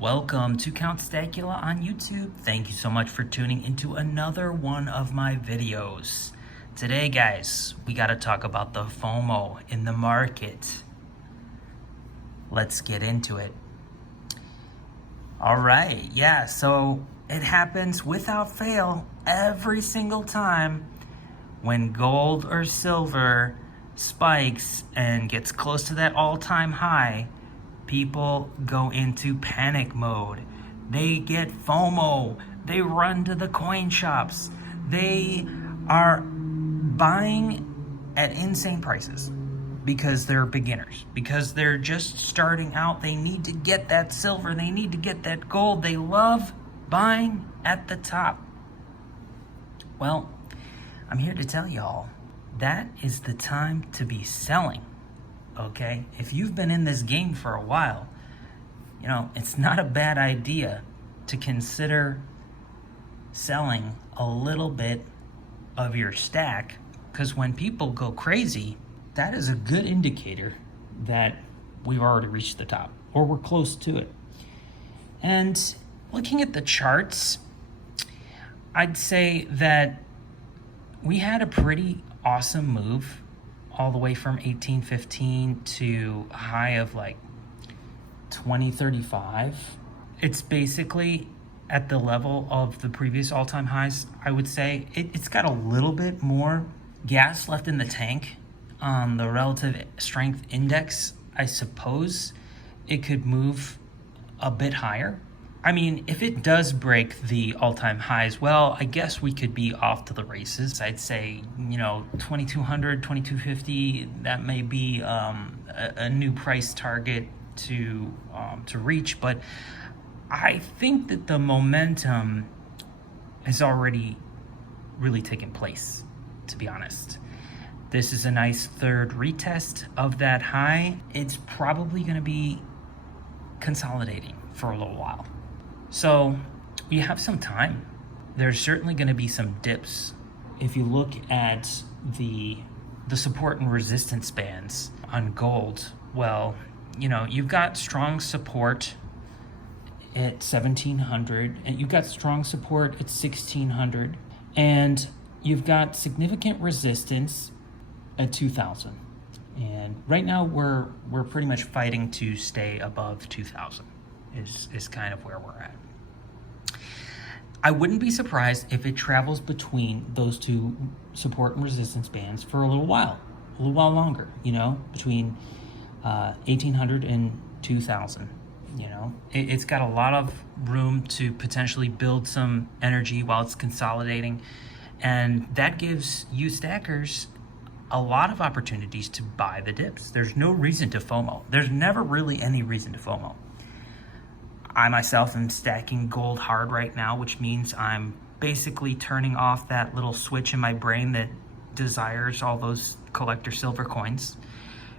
Welcome to Count Stackula on YouTube. Thank you so much for tuning into another one of my videos. Today, guys, we got to talk about the Fomo in the market. Let's get into it. All right, yeah, so it happens without fail every single time when gold or silver spikes and gets close to that all-time high. People go into panic mode. They get FOMO. They run to the coin shops. They are buying at insane prices because they're beginners, because they're just starting out. They need to get that silver. They need to get that gold. They love buying at the top. Well, I'm here to tell y'all that is the time to be selling. Okay, if you've been in this game for a while, you know, it's not a bad idea to consider selling a little bit of your stack, because when people go crazy, that is a good indicator that we've already reached the top or we're close to it. And looking at the charts, I'd say that we had a pretty awesome move all the way from 1815 to a high of like 2035. It's basically at the level of the previous all-time highs. I would say it's got a little bit more gas left in the tank on the relative strength index. I suppose it could move a bit higher. I mean, if it does break the all-time highs, well, I guess we could be off to the races. I'd say, 2200, 2250, that may be a new price target to reach. But I think that the momentum has already really taken place, to be honest. This is a nice third retest of that high. It's probably going to be consolidating for a little while. So we have some time. There's certainly going to be some dips. If you look at the support and resistance bands on gold, well, you've got strong support at 1700, and you've got strong support at 1600, and you've got significant resistance at 2000. And right now we're pretty much fighting to stay above 2000. Is kind of where we're at. I wouldn't be surprised if it travels between those two support and resistance bands for a little while longer, between 1800 and 2000. It's got a lot of room to potentially build some energy while it's consolidating, and that gives you stackers a lot of opportunities to buy the dips. There's no reason to FOMO. There's never really any reason to FOMO. I myself am stacking gold hard right now, which means I'm basically turning off that little switch in my brain that desires all those collector silver coins.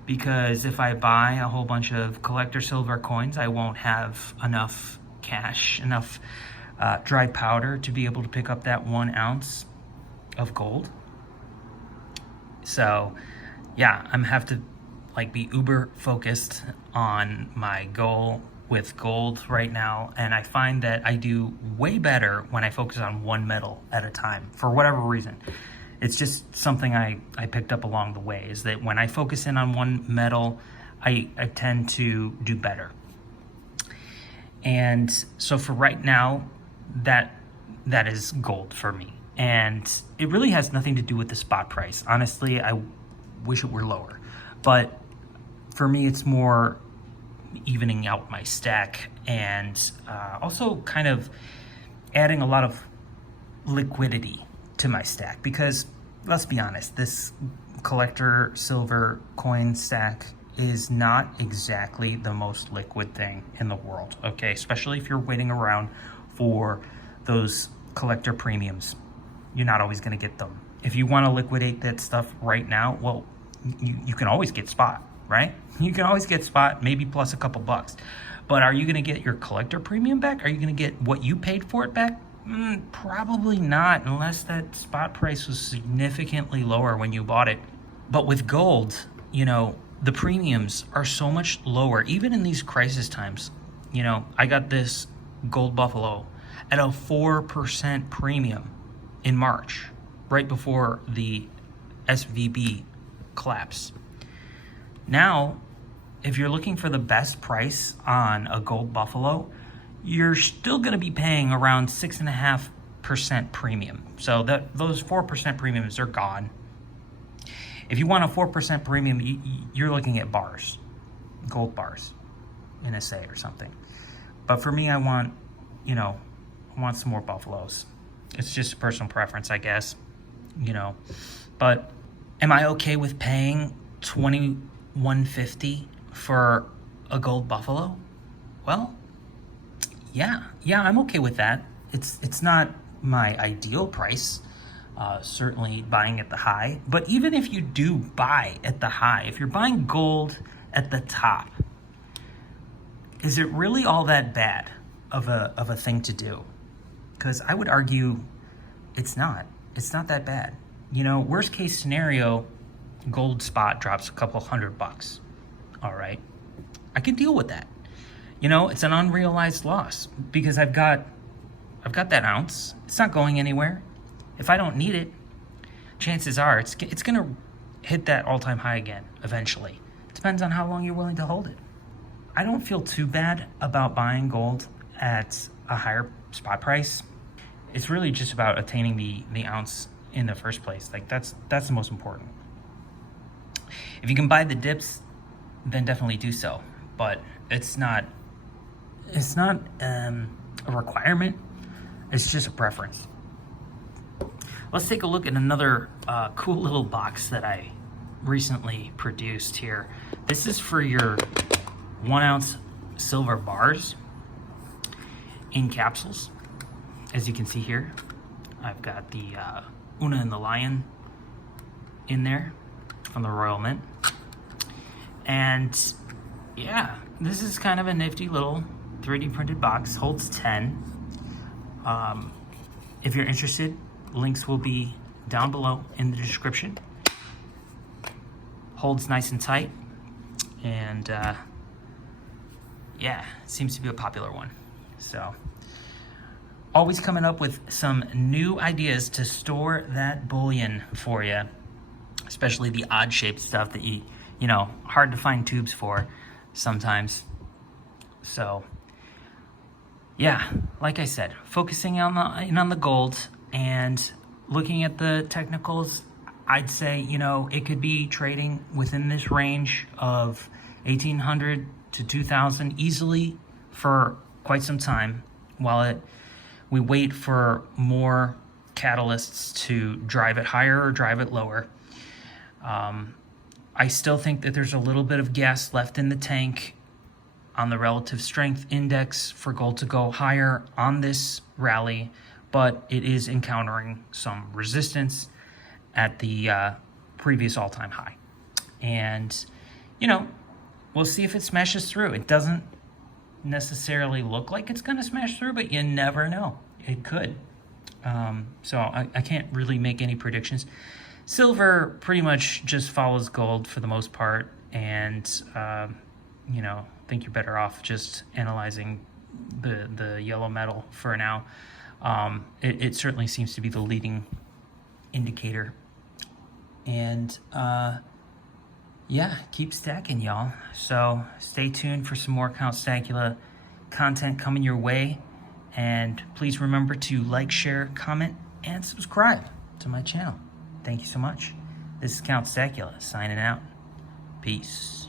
Because if I buy a whole bunch of collector silver coins, I won't have enough cash, enough dry powder to be able to pick up that 1 ounce of gold. So yeah, I'm have to be uber focused on my goal with gold right now, and I find that I do way better when I focus on one metal at a time, for whatever reason. It's just something I picked up along the way, is that when I focus in on one metal, I tend to do better. And so for right now, that is gold for me. And it really has nothing to do with the spot price. Honestly, I wish it were lower. But for me, it's more evening out my stack, and also kind of adding a lot of liquidity to my stack, because let's be honest, this collector silver coin stack is not exactly the most liquid thing in the world, okay? Especially if you're waiting around for those collector premiums. You're not always going to get them. If you want to liquidate that stuff right now, well, you can always get spot, right? You can always get spot, maybe plus a couple bucks. But are you going to get your collector premium back? Are you going to get what you paid for it back? Probably not, unless that spot price was significantly lower when you bought it. But with gold, the premiums are so much lower, even in these crisis times. You know, I got this gold buffalo at a 4% premium in March, right before the SVB collapse. Now, if you're looking for the best price on a gold buffalo, you're still going to be paying around 6.5% premium. So those 4% premiums are gone. If you want a 4% premium, you're looking at bars, gold bars in Assay or something. But for me, I want some more buffaloes. It's just a personal preference, I guess, you know. But am I okay with paying $21.50 for a gold buffalo? Well, yeah, I'm okay with that. It's not my ideal price. Certainly buying at the high, but even if you do buy at the high, if you're buying gold at the top, is it really all that bad of a thing to do? Because I would argue it's not that bad. You know, worst case scenario, gold spot drops a couple $100. All right, I can deal with that. You know, it's an unrealized loss because I've got that ounce. It's not going anywhere. If I don't need it, chances are it's going to hit that all-time high again eventually. Depends on how long you're willing to hold it. I don't feel too bad about buying gold at a higher spot price. It's really just about attaining the ounce in the first place. Like that's the most important. If you can buy the dips, then definitely do so. But it's not a requirement. It's just a preference. Let's take a look at another cool little box that I recently produced here. This is for your 1 ounce silver bars in capsules. As you can see here, I've got the Una and the Lion in there from the Royal Mint. And yeah, this is kind of a nifty little 3D printed box, holds 10. If you're interested, links will be down below in the description. Holds nice and tight, and yeah, seems to be a popular one. So, always coming up with some new ideas to store that bullion for you, especially the odd shaped stuff that you know, hard to find tubes for sometimes. So, yeah, like I said, focusing on the gold and looking at the technicals, I'd say, you know, it could be trading within this range of 1,800 to 2,000 easily for quite some time while we wait for more catalysts to drive it higher or drive it lower. I still think that there's a little bit of gas left in the tank on the relative strength index for gold to go higher on this rally, but it is encountering some resistance at the previous all-time high. And, you know, we'll see if it smashes through. It doesn't necessarily look like it's going to smash through, but you never know. It could. So I can't really make any predictions. Silver pretty much just follows gold for the most part, and, you know, I think you're better off just analyzing the yellow metal for now. It certainly seems to be the leading indicator. And yeah, keep stacking, y'all. So stay tuned for some more Count Stackula content coming your way. And please remember to like, share, comment, and subscribe to my channel. Thank you so much. This is Count Stackula signing out. Peace.